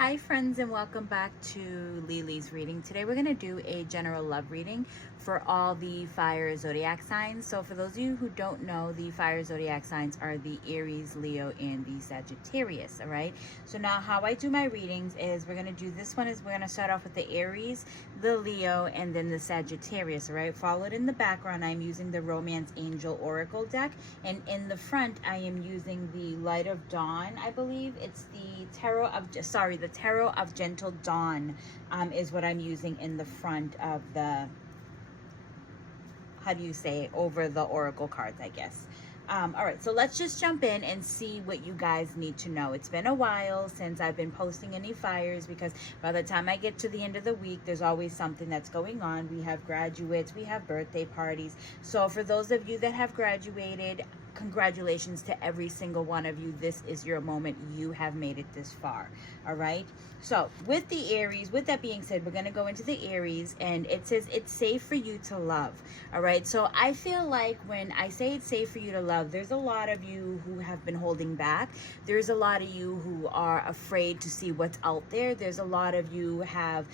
Hi friends, and welcome back to Lily's reading. Today we're going to do a general love reading for all the fire zodiac signs. So for those of you who don't know, the fire zodiac signs are the Aries, Leo, and the Sagittarius. All right, so now how I do my readings is we're going to do this one is we're going to start off with the Aries, the Leo, and then the Sagittarius. All right, followed in the background I'm using the Romance Angel Oracle deck, and in the front I am using the Light of Dawn. I believe it's the Tarot of Gentle Dawn is what I'm using in the front of the, how do you say, over the oracle cards, I guess. All right, so let's just jump in and see what you guys need to know. It's been a while since I've been posting any fires because by the time I get to the end of the week, there's always something that's going on. We have graduates, we have birthday parties. So for those of you that have graduated, congratulations to every single one of you. This is your moment. You have made it this far. All right, so with the Aries, with that being said, we're going to go into the Aries, and it says it's safe for you to love. All right, so I feel like when I say it's safe for you to love, there's a lot of you who have been holding back. There's a lot of you who are afraid to see what's out there. There's a lot of you who have,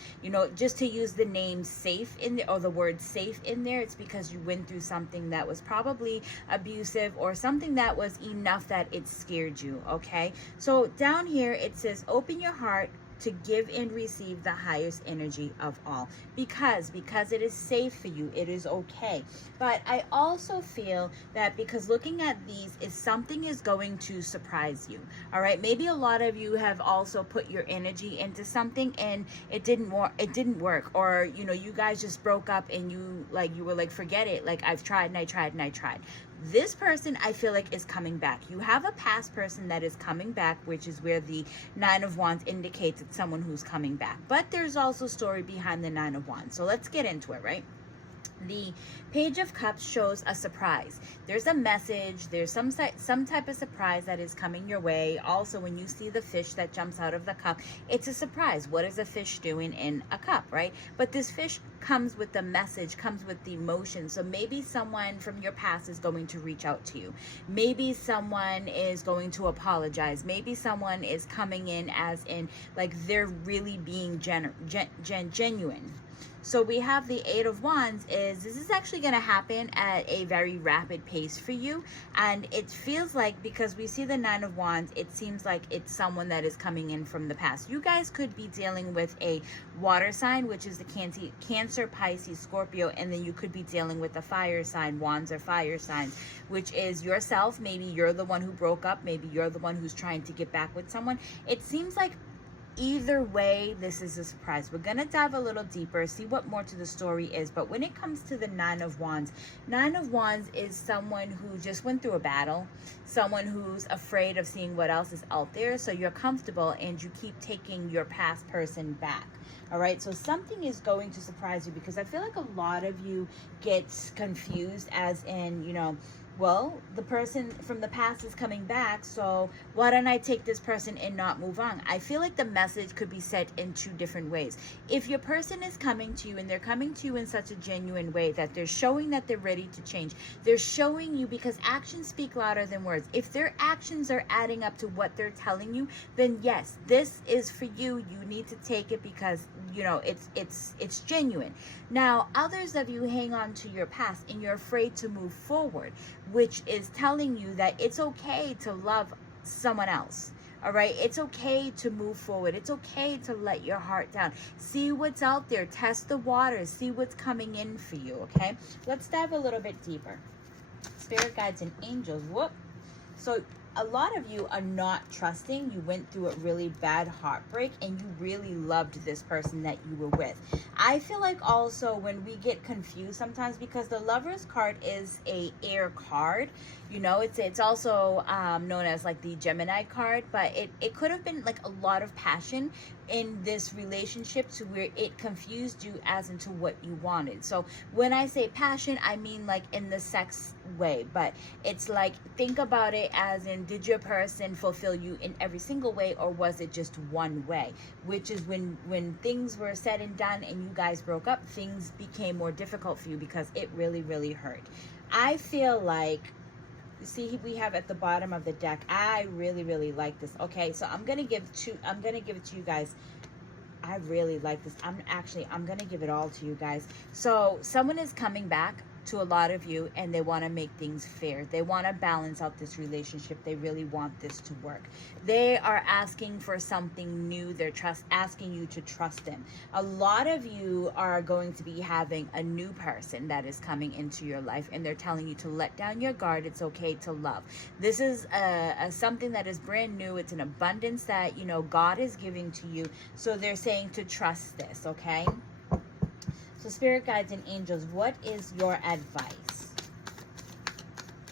just to use the name safe in there, or the word safe in there, it's because you went through something that was probably abusive or something that was enough that it scared you. Okay, so down here it says open your heart to give and receive the highest energy of all, because it is safe for you, it is okay. But I also feel that because looking at these is something is going to surprise you. All right, maybe a lot of you have also put your energy into something and it didn't work, or you guys just broke up and you were like, forget it, like I've tried and I tried and I tried. This person, I feel like, is coming back. You have a past person that is coming back, which is where the Nine of Wands indicates it's someone who's coming back. But there's also story behind the Nine of Wands. So let's get into it, right? The Page of Cups shows a surprise. There's a message. There's some type of surprise that is coming your way. Also, when you see the fish that jumps out of the cup, it's a surprise. What is a fish doing in a cup, right? But this fish comes with the message, comes with the emotion. So maybe someone from your past is going to reach out to you. Maybe someone is going to apologize. Maybe someone is coming in as in like they're really being genuine. So we have the Eight of Wands. This is actually going to happen at a very rapid pace for you. And it feels like, because we see the Nine of Wands, it seems like it's someone that is coming in from the past. You guys could be dealing with a water sign, which is the Cancer, Pisces, Scorpio. And then you could be dealing with a fire sign. Wands are fire signs, which is yourself. Maybe you're the one who broke up. Maybe you're the one who's trying to get back with someone. It seems like either way, this is a surprise. We're going to dive a little deeper, see what more to the story is. But when it comes to the Nine of Wands is someone who just went through a battle, someone who's afraid of seeing what else is out there. So you're comfortable and you keep taking your past person back. All right, so something is going to surprise you, because I feel like a lot of you get confused, as in, well, the person from the past is coming back, so why don't I take this person and not move on? I feel like the message could be said in two different ways. If your person is coming to you and they're coming to you in such a genuine way that they're showing that they're ready to change, they're showing you, because actions speak louder than words. If their actions are adding up to what they're telling you, then yes, this is for you. You need to take it because, it's genuine. Now, others of you hang on to your past and you're afraid to move forward, which is telling you that it's okay to love someone else. All right, it's okay to move forward. It's okay to let your heart down. See what's out there. Test the waters. See what's coming in for you. Okay, let's dive a little bit deeper. Spirit guides and angels. Whoop. So a lot of you are not trusting. You went through a really bad heartbreak and you really loved this person that you were with. I feel like also when we get confused sometimes, because the Lover's card is a air card, it's also known as like the Gemini card, but it could have been like a lot of passion in this relationship to where it confused you as into what you wanted. So when I say passion, I mean like in the sex way, but it's like, think about it as in, did your person fulfill you in every single way, or was it just one way? Which is when things were said and done and you guys broke up, things became more difficult for you because it really, really hurt. I feel like see, we have at the bottom of the deck, I really, really like this. Okay, so I'm gonna give it to you guys. I really like this. I'm gonna give it all to you guys. So someone is coming back to a lot of you, and they want to make things fair. They want to balance out this relationship. They really want this to work. They are asking for something new. They're asking you to trust them. A lot of you are going to be having a new person that is coming into your life, and they're telling you to let down your guard. It's okay to love. This is something that is brand new. It's an abundance that, you know, God is giving to you. So they're saying to trust this, okay? So spirit guides and angels, what is your advice?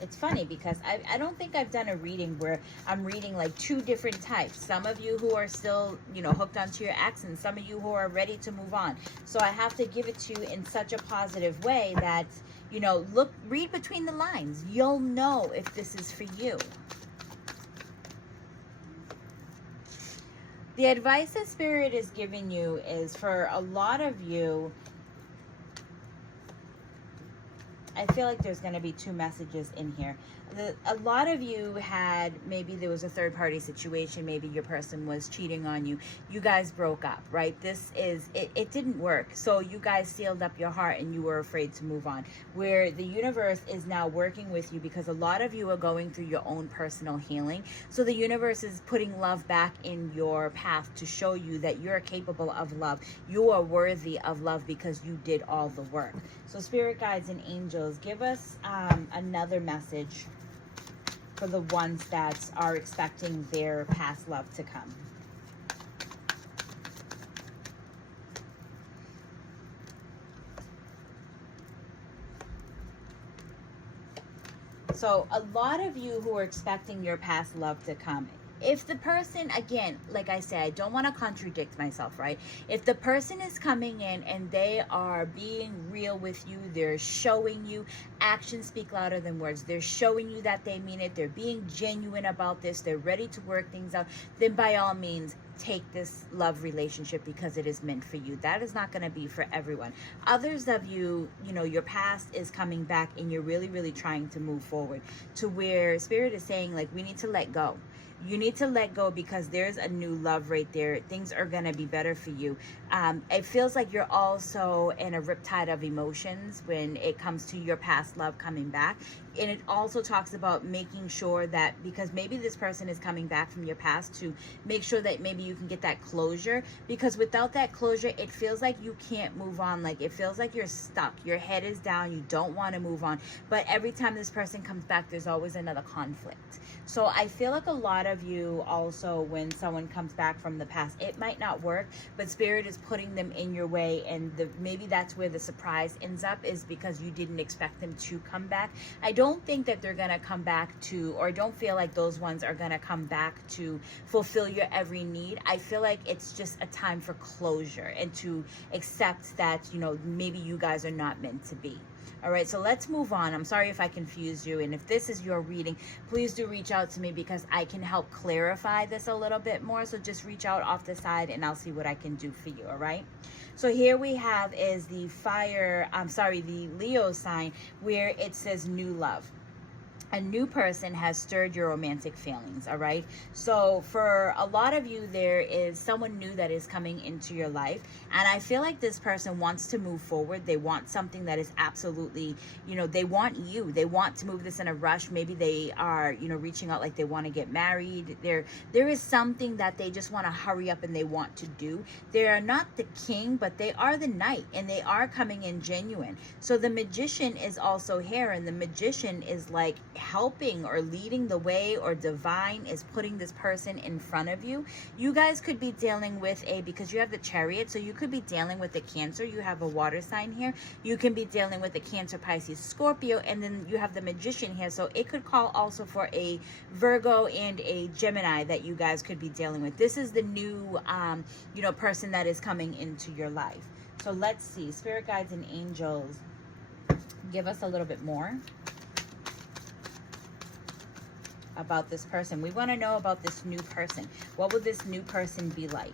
It's funny because I don't think I've done a reading where I'm reading like two different types. Some of you who are still, you know, hooked onto your ex, and some of you who are ready to move on. So I have to give it to you in such a positive way that, you know, read between the lines. You'll know if this is for you. The advice that Spirit is giving you is, for a lot of you, I feel like there's going to be two messages in here. A lot of you had, maybe there was a third party situation. Maybe your person was cheating on you. You guys broke up, right? It didn't work. So you guys sealed up your heart and you were afraid to move on. Where the universe is now working with you, because a lot of you are going through your own personal healing. So the universe is putting love back in your path to show you that you're capable of love. You are worthy of love because you did all the work. So spirit guides and angels, give us another message for the ones that are expecting their past love to come. So a lot of you who are expecting your past love to come, if the person, again, like I said, I don't want to contradict myself, right? If the person is coming in and they are being real with you, they're showing you, actions speak louder than words. They're showing you that they mean it. They're being genuine about this. They're ready to work things out. Then by all means, take this love relationship because it is meant for you. That is not going to be for everyone. Others of you, you know, your past is coming back and you're really, really trying to move forward to where Spirit is saying, like, we need to let go. You need to let go because there's a new love right there. Things are going to be better for you. It feels like you're also in a riptide of emotions when it comes to your past love coming back. And it also talks about making sure that, because maybe this person is coming back from your past, to make sure that maybe you can get that closure. Because without that closure, it feels like you can't move on. Like, it feels like you're stuck. Your head is down. You don't want to move on. But every time this person comes back, there's always another conflict. So I feel like a lot of you also, when someone comes back from the past, it might not work, but Spirit is putting them in your way, and maybe that's where the surprise ends up, is because you didn't expect them to come back. I don't think that they're going to come back to, or don't feel like those ones are going to come back to fulfill your every need. I feel like it's just a time for closure and to accept that, you know, maybe you guys are not meant to be. All right, so let's move on. I'm sorry if I confused you. And if this is your reading, please do reach out to me because I can help clarify this a little bit more. So just reach out off the side and I'll see what I can do for you, all right? So here we have is the the Leo sign, where it says new love. A new person has stirred your romantic feelings, all right? So for a lot of you, there is someone new that is coming into your life. And I feel like this person wants to move forward. They want something that is absolutely, you know, they want you. They want to move this in a rush. Maybe they are, you know, reaching out like they want to get married. There is something that they just want to hurry up and they want to do. They are not the king, but they are the knight, and they are coming in genuine. So the magician is also here, and the magician is like helping or leading the way, or divine is putting this person in front of you. You guys could be dealing with because you have the Chariot, so you could be dealing with a Cancer. You have a water sign here. You can be dealing with a Cancer, Pisces, Scorpio, and then you have the magician here. So it could call also for a Virgo and a Gemini that you guys could be dealing with. This is the new you know, person that is coming into your life. So let's see, Spirit guides and angels, give us a little bit more about this person. We want to know about this new person. What would this new person be like?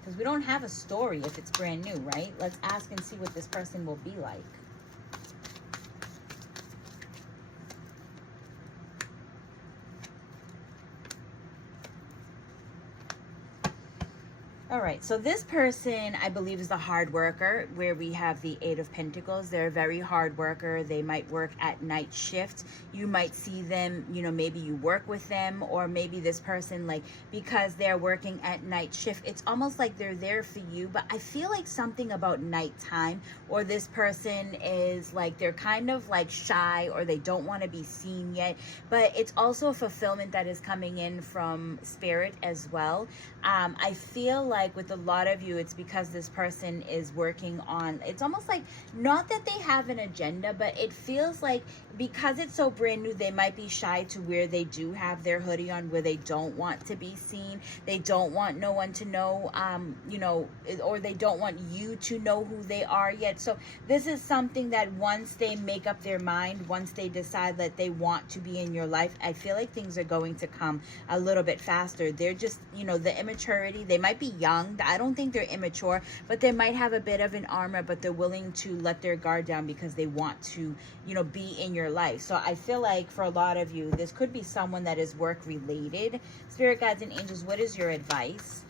Because we don't have a story if it's brand new, right? Let's ask and see what this person will be like. All right, so this person, I believe, is the hard worker, where we have the Eight of Pentacles. They're a very hard worker. They might work at night shift. You might see them, you know, maybe you work with them, or maybe this person, like, because they're working at night shift, it's almost like they're there for you. But I feel like something about nighttime, or this person is like, they're kind of like shy, or they don't want to be seen yet. But it's also a fulfillment that is coming in from spirit as well. I feel like with a lot of you, it's because this person is working on, it's almost like, not that they have an agenda, but it feels like because it's so brand new, they might be shy to where they do have their hoodie on, where they don't want to be seen. They don't want no one to know, you know, or they don't want you to know who they are yet. So this is something that once they make up their mind, once they decide that they want to be in your life, I feel like things are going to come a little bit faster. They're just, you know, the immaturity, they might be young. I don't think they're immature, but they might have a bit of an armor, but they're willing to let their guard down because they want to, you know, be in your life. So I feel like for a lot of you, this could be someone that is work related. Spirit guides and angels, what is your advice?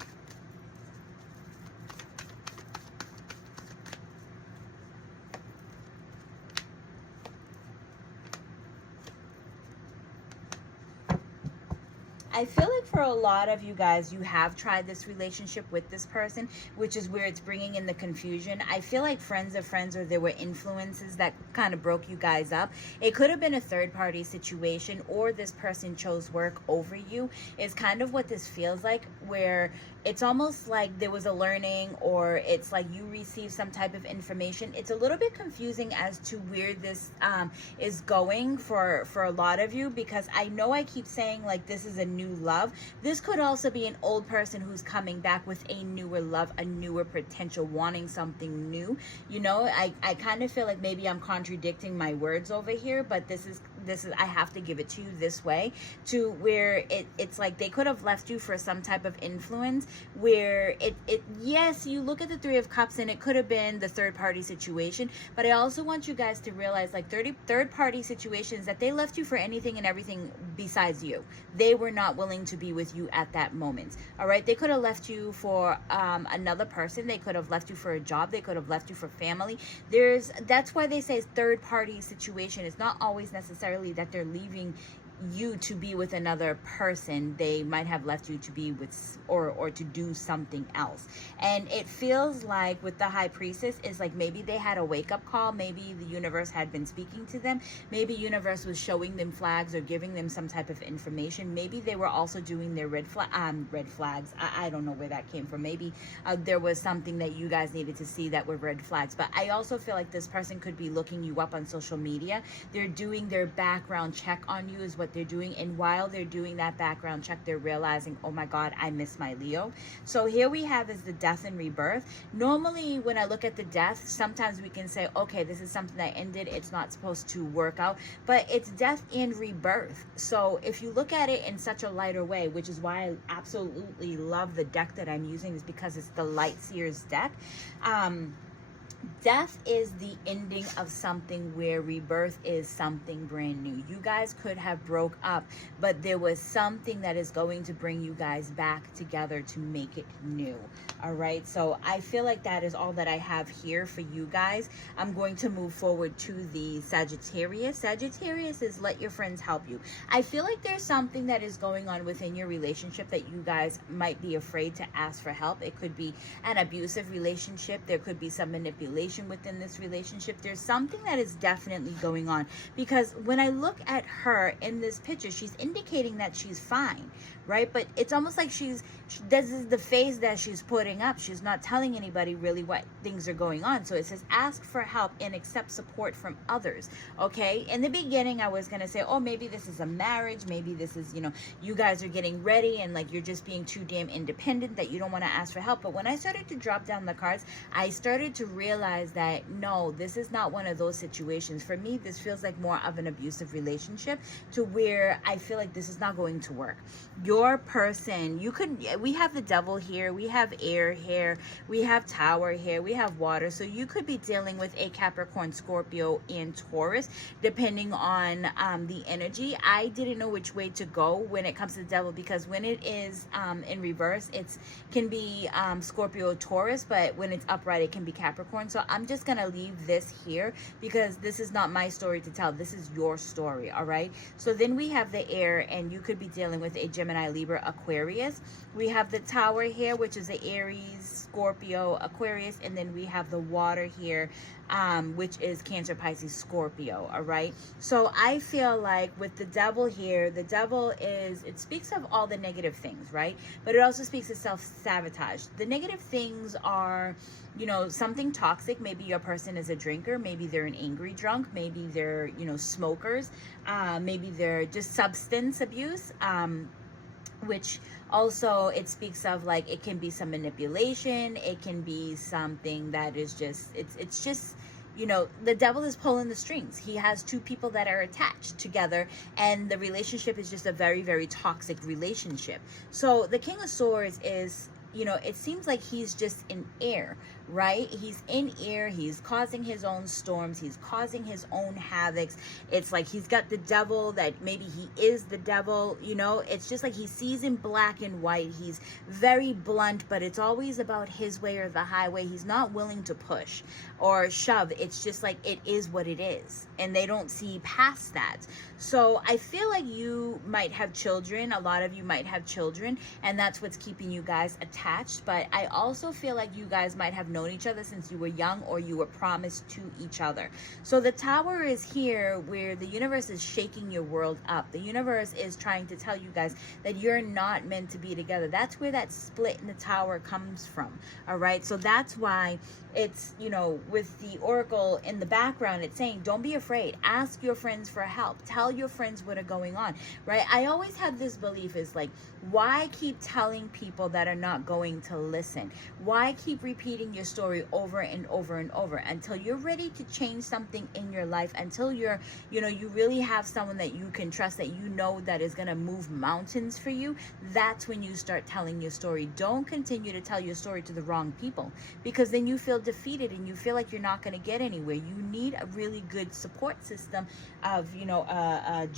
I feel like for a lot of you guys, you have tried this relationship with this person, which is where it's bringing in the confusion. I feel like friends of friends, or there were influences that kind of broke you guys up. It could have been a third-party situation, or this person chose work over you. Is kind of what this feels like, where it's almost like there was a learning, or it's like you received some type of information. It's a little bit confusing as to where this is going for a lot of you, because I know I keep saying like this is a new love. This could also be an old person who's coming back with a newer love, a newer potential, wanting something new. You know, I kind of feel like maybe I'm contradicting my words over here, but this is I have to give it to you this way, to where it's like they could have left you for some type of influence, where yes, you look at the Three of Cups and it could have been the third party situation, but I also want you guys to realize, like, third party situations, that they left you for anything and everything besides you. They were not willing to be with you at that moment. All right, they could have left you for another person. They could have left you for a job. They could have left you for family. That's why they say third party situation. It's not always necessarily that they're leaving you to be with another person. They might have left you to be with or to do something else. And it feels like with the High Priestess is like maybe they had a wake-up call. Maybe the universe had been speaking to them. Maybe universe was showing them flags or giving them some type of information. Maybe they were also doing their red flags. I don't know where that came from. Maybe there was something that you guys needed to see that were red flags. But I also feel like this person could be looking you up on social media. They're doing their background check on you is what they're doing. And while they're doing that background check, they're realizing, oh my God, I miss my Leo. So here we have is the death and rebirth. Normally when I look at the death, sometimes we can say, okay, this is something that ended, it's not supposed to work out, but it's death and rebirth. So if you look at it in such a lighter way, which is why I absolutely love the deck that I'm using, is because it's the Light Seers deck. Death is the ending of something, where rebirth is something brand new. You guys could have broke up, but there was something that is going to bring you guys back together to make it new. All right, so I feel like that is all that I have here for you guys. I'm going to move forward to the Sagittarius. Sagittarius is let your friends help you. I feel like there's something that is going on within your relationship that you guys might be afraid to ask for help. It could be an abusive relationship. There could be some manipulation within this relationship. There's something that is definitely going on, because when I look at her in this picture, she's indicating that she's fine, right? But it's almost like this is the phase that she's putting up. She's not telling anybody really what things are going on. So it says ask for help and accept support from others. Okay, in the beginning I was gonna say, oh, maybe this is a marriage, maybe this is, you know, you guys are getting ready and like you're just being too damn independent that you don't want to ask for help. But when I started to drop down the cards, I started to realize that no, this is not one of those situations. For me, this feels like more of an abusive relationship, to where I feel like this is not going to work. your person, we have the devil here, we have air here, we have tower here, we have water. So you could be dealing with a Capricorn, Scorpio, and Taurus, depending on the energy. I didn't know which way to go when it comes to the devil, because when it is in reverse, it can be Scorpio, Taurus, but when it's upright, it can be Capricorn. So I'm just gonna leave this here because this is not my story to tell. This is your story, all right? So then we have the air, and you could be dealing with a Gemini, Libra, Aquarius. We have the tower here, which is the Aries, Scorpio, Aquarius, and then we have the water here, which is Cancer, Pisces, Scorpio, all right? So I feel like with the devil here, the devil it speaks of all the negative things, right? But it also speaks of self-sabotage. The negative things are, you know, something toxic. Maybe your person is a drinker, maybe they're an angry drunk, maybe they're, you know, smokers, maybe they're just substance abuse, which also it speaks of, like, it can be some manipulation, it can be something that is just, it's just, you know, the devil is pulling the strings. He has two people that are attached together, and the relationship is just a very, very toxic relationship. So the King of Swords is, you know, it seems like he's just in air, right? He's in air. He's causing his own storms. He's causing his own havocs. It's like he's got the devil that maybe he is the devil, you know? It's just like he sees in black and white. He's very blunt, but it's always about his way or the highway. He's not willing to push or shove. It's just like it is what it is, and they don't see past that. So I feel like you might have children. A lot of you might have children, and that's what's keeping you guys attached. But I also feel like you guys might have known each other since you were young, or you were promised to each other. So the tower is here, where the universe is shaking your world up. The universe is trying to tell you guys that you're not meant to be together. That's where that split in the tower comes from, all right? So that's why it's, you know, with the oracle in the background, it's saying, don't be afraid. Ask your friends for help. Tell your friends what are going on, right? I always have this belief is like, why keep telling people that are not going to listen? Why keep repeating your story over and over and over until you're ready to change something in your life, until you're, you know, you really have someone that you can trust, that you know that is going to move mountains for you. That's when you start telling your story. Don't continue to tell your story to the wrong people, because then you feel defeated and you feel like you're not going to get anywhere. You need a really good support system of, you know,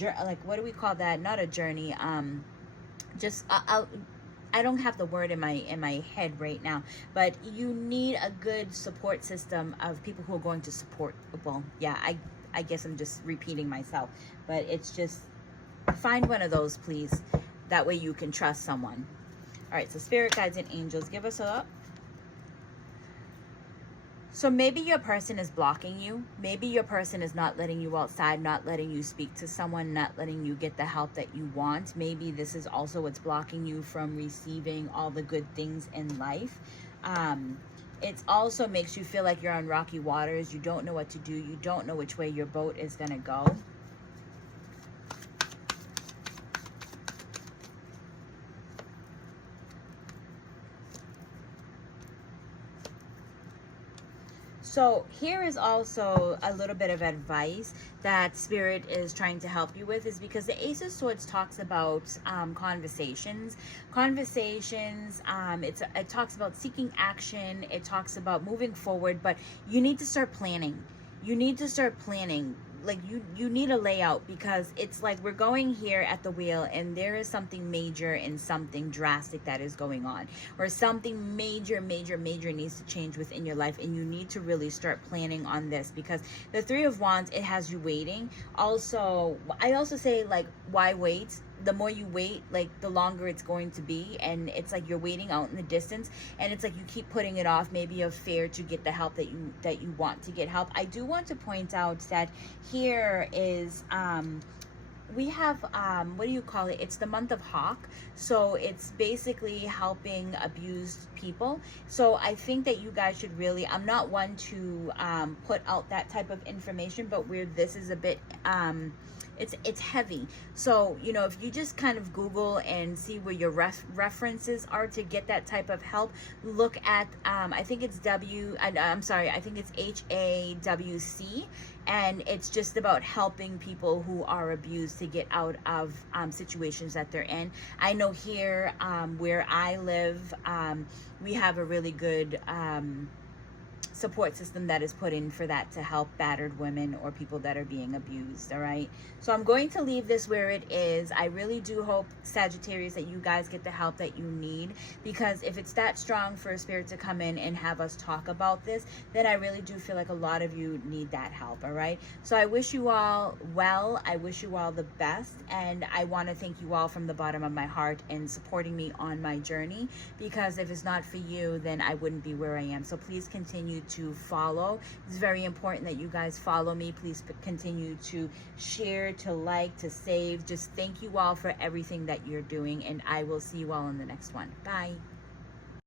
like, what do we call that? Not a journey. I don't have the word in my head right now, but you need a good support system of people who are going to support. Well, yeah, I guess I'm just repeating myself, but it's just, find one of those, please. That way you can trust someone. All right, so spirit guides and angels, give us up. So maybe your person is blocking you. Maybe your person is not letting you outside, not letting you speak to someone, not letting you get the help that you want. Maybe this is also what's blocking you from receiving all the good things in life. It also makes you feel like you're on rocky waters. You don't know what to do. You don't know which way your boat is going to go. So here is also a little bit of advice that Spirit is trying to help you with, is because the Ace of Swords talks about conversations. It talks about seeking action. It talks about moving forward, but you need to start planning. You need to start planning. Like you need a layout, because it's like we're going here at the wheel and there is something major and something drastic that is going on, or something major needs to change within your life, and you need to really start planning on this, because the Three of Wands, it has you waiting. Also, I also say, like, why wait? The more you wait, like, the longer it's going to be, and it's like you're waiting out in the distance, and it's like you keep putting it off. Maybe you're fear to get the help that you want to get help. I do want to point out that here is we have what do you call it? It's the month of Hawk, so it's basically helping abused people. So I think that you guys should really, I'm not one to put out that type of information, but where this is a bit it's heavy. So, you know, if you just kind of Google and see where your references are to get that type of help, look at, I think it's I'm sorry, I think it's HAWC, and it's just about helping people who are abused to get out of situations that they're in. I know here where I live, we have a really good support system that is put in for that to help battered women or people that are being abused. All right, so I'm going to leave this where it is. I really do hope, Sagittarius, that you guys get the help that you need, because if it's that strong for a spirit to come in and have us talk about this, then I really do feel like a lot of you need that help. All right, so I wish you all well. I wish you all the best, and I want to thank you all from the bottom of my heart in supporting me on my journey, because if it's not for you, then I wouldn't be where I am. So please continue to follow. It's very important that you guys follow me. Please continue to share, to like, to save. Just thank you all for everything that you're doing, and I will see you all in the next one. Bye.